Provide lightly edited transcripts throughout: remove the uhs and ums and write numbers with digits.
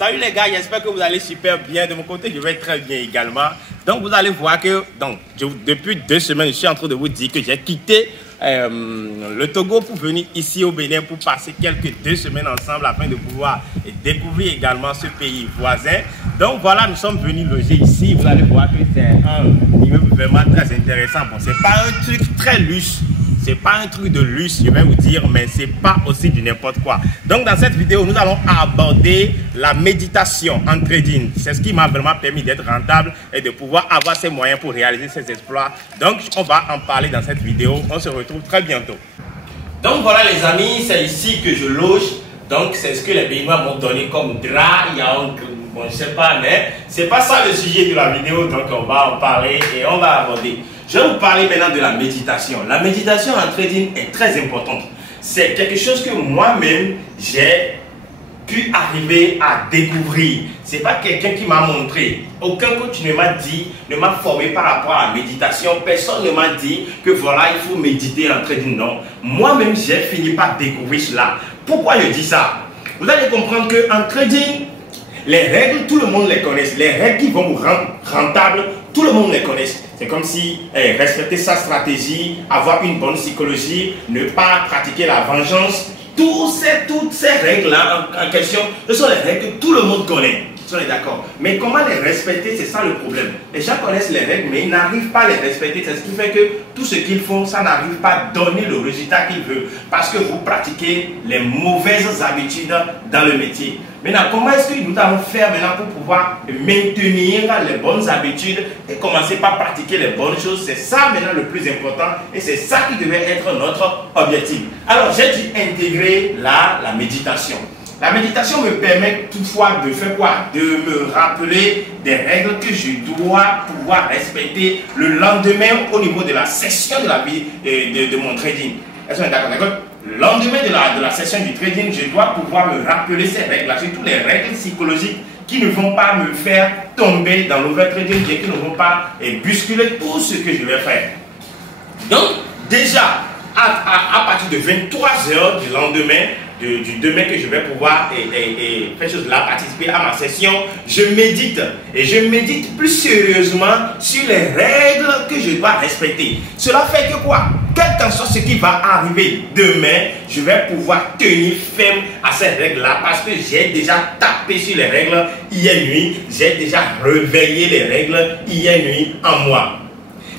Salut les gars, j'espère que vous allez super bien. De mon côté, je vais très bien également. Donc vous allez voir que depuis 2 semaines, je suis en train de vous dire que j'ai quitté le Togo pour venir ici au Bénin pour passer quelques 2 semaines ensemble afin de pouvoir découvrir également ce pays voisin. Donc voilà, nous sommes venus loger ici. Vous allez voir que c'est un immeuble vraiment très intéressant. Bon, c'est pas un truc très luxe. C'est pas un truc de luxe, je vais vous dire, mais c'est pas aussi du n'importe quoi. Donc dans cette vidéo, nous allons aborder la méditation en trading. C'est ce qui m'a vraiment permis d'être rentable et de pouvoir avoir ces moyens pour réaliser ces exploits. Donc on va en parler dans cette vidéo. On se retrouve très bientôt. Donc voilà les amis, c'est ici que je loge. Donc c'est ce que les Béninois m'ont donné comme drap. Il y a un... Bon, je sais pas, mais c'est pas ça le sujet de la vidéo. Donc on va en parler et on va aborder. Je vais vous parler maintenant de la méditation. La méditation en trading est très importante. C'est quelque chose que moi-même, j'ai pu arriver à découvrir. Ce n'est pas quelqu'un qui m'a montré. Aucun coach ne m'a dit, ne m'a formé par rapport à la méditation. Personne ne m'a dit que voilà, il faut méditer en trading. Non. Moi-même, j'ai fini par découvrir cela. Pourquoi je dis ça? Vous allez comprendre qu'en trading, les règles, tout le monde les connaît. Les règles qui vont vous rendre rentable, tout le monde les connaît. C'est comme si respecter sa stratégie, avoir une bonne psychologie, ne pas pratiquer la vengeance. Toutes ces règles-là en question, ce sont les règles que tout le monde connaît. On est d'accord. Mais comment les respecter, c'est ça le problème. Les gens connaissent les règles, mais ils n'arrivent pas à les respecter. C'est ce qui fait que tout ce qu'ils font, ça n'arrive pas à donner le résultat qu'ils veulent. Parce que vous pratiquez les mauvaises habitudes dans le métier. Maintenant, comment est-ce que nous allons faire maintenant pour pouvoir maintenir les bonnes habitudes et commencer par pratiquer les bonnes choses? C'est ça maintenant le plus important et c'est ça qui devait être notre objectif. Alors, j'ai dû intégrer la méditation. La méditation me permet toutefois de faire quoi? De me rappeler des règles que je dois pouvoir respecter le lendemain au niveau de la session de la vie de mon trading. Est-ce qu'on est d'accord? Le lendemain de la session du trading, je dois pouvoir me rappeler ces règles-là, surtout les règles psychologiques qui ne vont pas me faire tomber dans l'overtrading et qui ne vont pas bousculer tout ce que je vais faire. Donc, déjà, à partir de 23 h du lendemain, du demain que je vais pouvoir participer à ma session, je médite. Et je médite plus sérieusement sur les règles que je dois respecter. Cela fait que quoi? Quel qu'en soit ce qui va arriver demain, je vais pouvoir tenir ferme à ces règles-là parce que j'ai déjà tapé sur les règles hier nuit. J'ai déjà réveillé les règles hier nuit en moi.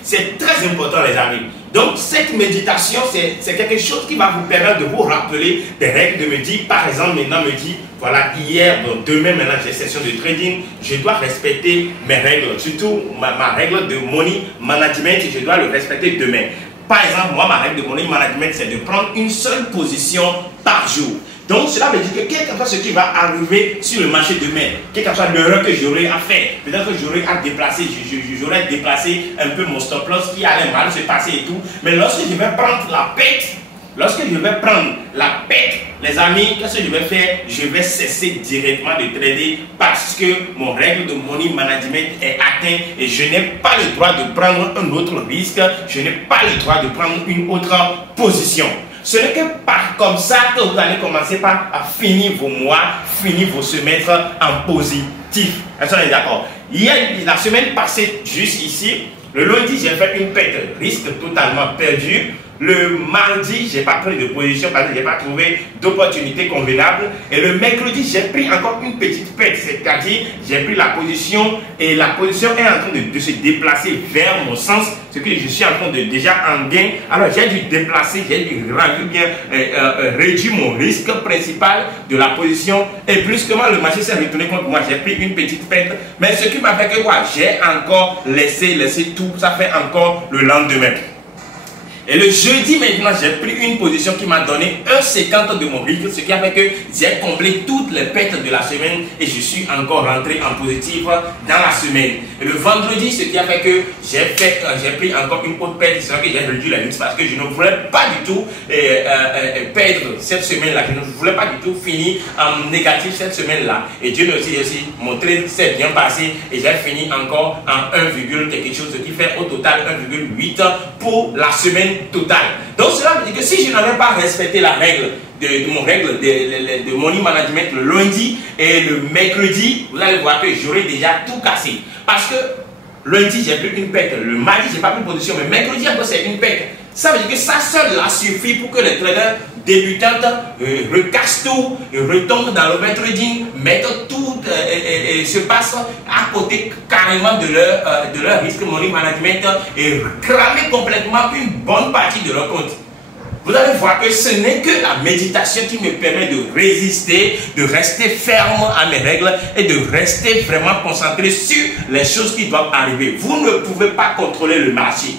C'est très important les amis. Donc cette méditation, c'est quelque chose qui va vous permettre de vous rappeler des règles, de me dire, par exemple, maintenant me dire, voilà, hier, donc demain, maintenant j'ai session de trading, je dois respecter mes règles, surtout ma règle de money management, je dois le respecter demain. Par exemple, moi, ma règle de money management, c'est de prendre une seule position par jour. Donc cela veut dire que quel que soit ce qui va arriver sur le marché demain, quelle que soit l'erreur que j'aurai à faire, peut-être que j'aurai à déplacer, j'aurai déplacé un peu mon stop loss qui allait mal se passer et tout. Mais lorsque je vais prendre la perte, les amis, qu'est-ce que je vais faire? Je vais cesser directement de trader parce que mon règle de money management est atteinte et je n'ai pas le droit de prendre un autre risque, je n'ai pas le droit de prendre une autre position. Ce n'est que comme ça que vous allez commencer à finir vos mois, finir vos semestres en positif. Est-ce qu'on est d'accord? La semaine passée, juste ici, le lundi, j'ai fait une perte, risque totalement perdu. Le mardi, je n'ai pas pris de position parce que je n'ai pas trouvé d'opportunité convenable. Et le mercredi, j'ai pris encore une petite perte. C'est-à-dire, j'ai pris la position et la position est en train de se déplacer vers mon sens. Ce que je suis en train de déjà en gain. Alors, j'ai dû déplacer, j'ai dû réduire mon risque principal de la position. Et brusquement, le marché s'est retourné contre moi. J'ai pris une petite perte. Mais ce qui m'a fait que quoi? J'ai encore laissé tout. Ça fait encore le lendemain. Et le jeudi maintenant, j'ai pris une position qui m'a donné 1,50 de mon risque, ce qui a fait que j'ai comblé toutes les pertes de la semaine et je suis encore rentré en positif dans la semaine. Et le vendredi, ce qui a fait que j'ai pris encore une autre perte, c'est vrai que j'ai réduit la risque parce que je ne voulais pas du tout perdre cette semaine-là, je ne voulais pas du tout finir en négatif cette semaine-là. Et Dieu merci aussi, mon trade s'est bien passé et j'ai fini encore en 1, quelque chose, ce qui fait au total 1,8 pour la semaine total. Donc cela veut dire que si je n'avais pas respecté la règle de money management le lundi et le mercredi, vous allez voir que j'aurais déjà tout cassé. Parce que lundi, j'ai plus qu'une perte. Le mardi, j'ai pas plus de position. Mais mercredi, encore, c'est une perte. Ça veut dire que ça seul là suffit pour que les traders débutants recassent tout, retombent dans l'overtrading, mettent tout et se passent à côté carrément de leur risque money management et cramer complètement une bonne partie de leur compte. Vous allez voir que ce n'est que la méditation qui me permet de résister, de rester ferme à mes règles et de rester vraiment concentré sur les choses qui doivent arriver. Vous ne pouvez pas contrôler le marché.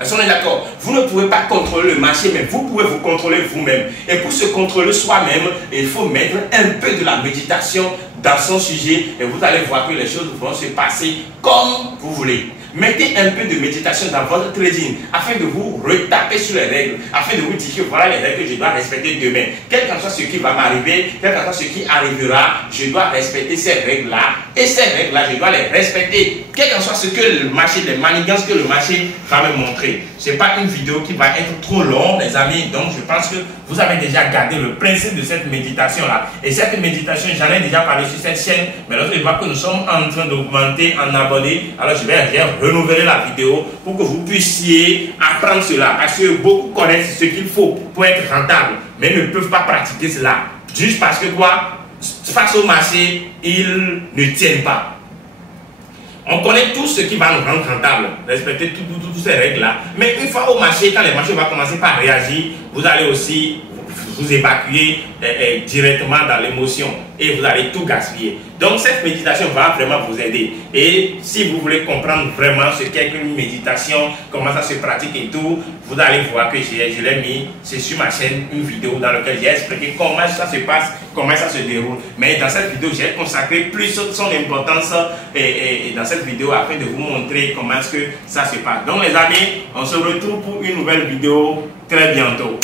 Est-ce qu'on est d'accord? Vous ne pouvez pas contrôler le marché, mais vous pouvez vous contrôler vous-même. Et pour se contrôler soi-même, il faut mettre un peu de la méditation dans son sujet et vous allez voir que les choses vont se passer comme vous voulez. Mettez un peu de méditation dans votre trading afin de vous retaper sur les règles, afin de vous dire que voilà les règles que je dois respecter demain. Quel qu'en soit ce qui va m'arriver, quel qu'en soit ce qui arrivera, je dois respecter ces règles-là. Et ces règles-là, je dois les respecter. Quel qu'en soit ce que le marché, les manigances que le marché va me montrer. Ce n'est pas une vidéo qui va être trop longue, les amis. Donc, je pense que vous avez déjà gardé le principe de cette méditation-là. Et cette méditation, j'en ai déjà parlé sur cette chaîne. Mais lorsque je vois que nous sommes en train d'augmenter en abonnés, alors je vais renouveler la vidéo pour que vous puissiez apprendre cela. Parce que beaucoup connaissent ce qu'il faut pour être rentable, mais ne peuvent pas pratiquer cela. Juste parce que quoi? Face au marché, ils ne tiennent pas. On connaît tout ce qui va nous rendre rentable, respecter toutes ces règles-là. Mais une fois au marché, quand les marchés vont commencer par réagir, vous allez aussi vous évacuer directement dans l'émotion et vous allez tout gaspiller. Donc cette méditation va vraiment vous aider. Et si vous voulez comprendre vraiment ce qu'est une méditation, comment ça se pratique et tout, vous allez voir que je l'ai mis, c'est sur ma chaîne, une vidéo dans laquelle j'ai expliqué comment ça se passe, comment ça se déroule. Mais dans cette vidéo, j'ai consacré plus son importance et dans cette vidéo afin de vous montrer comment est-ce que ça se passe. Donc les amis, on se retrouve pour une nouvelle vidéo très bientôt.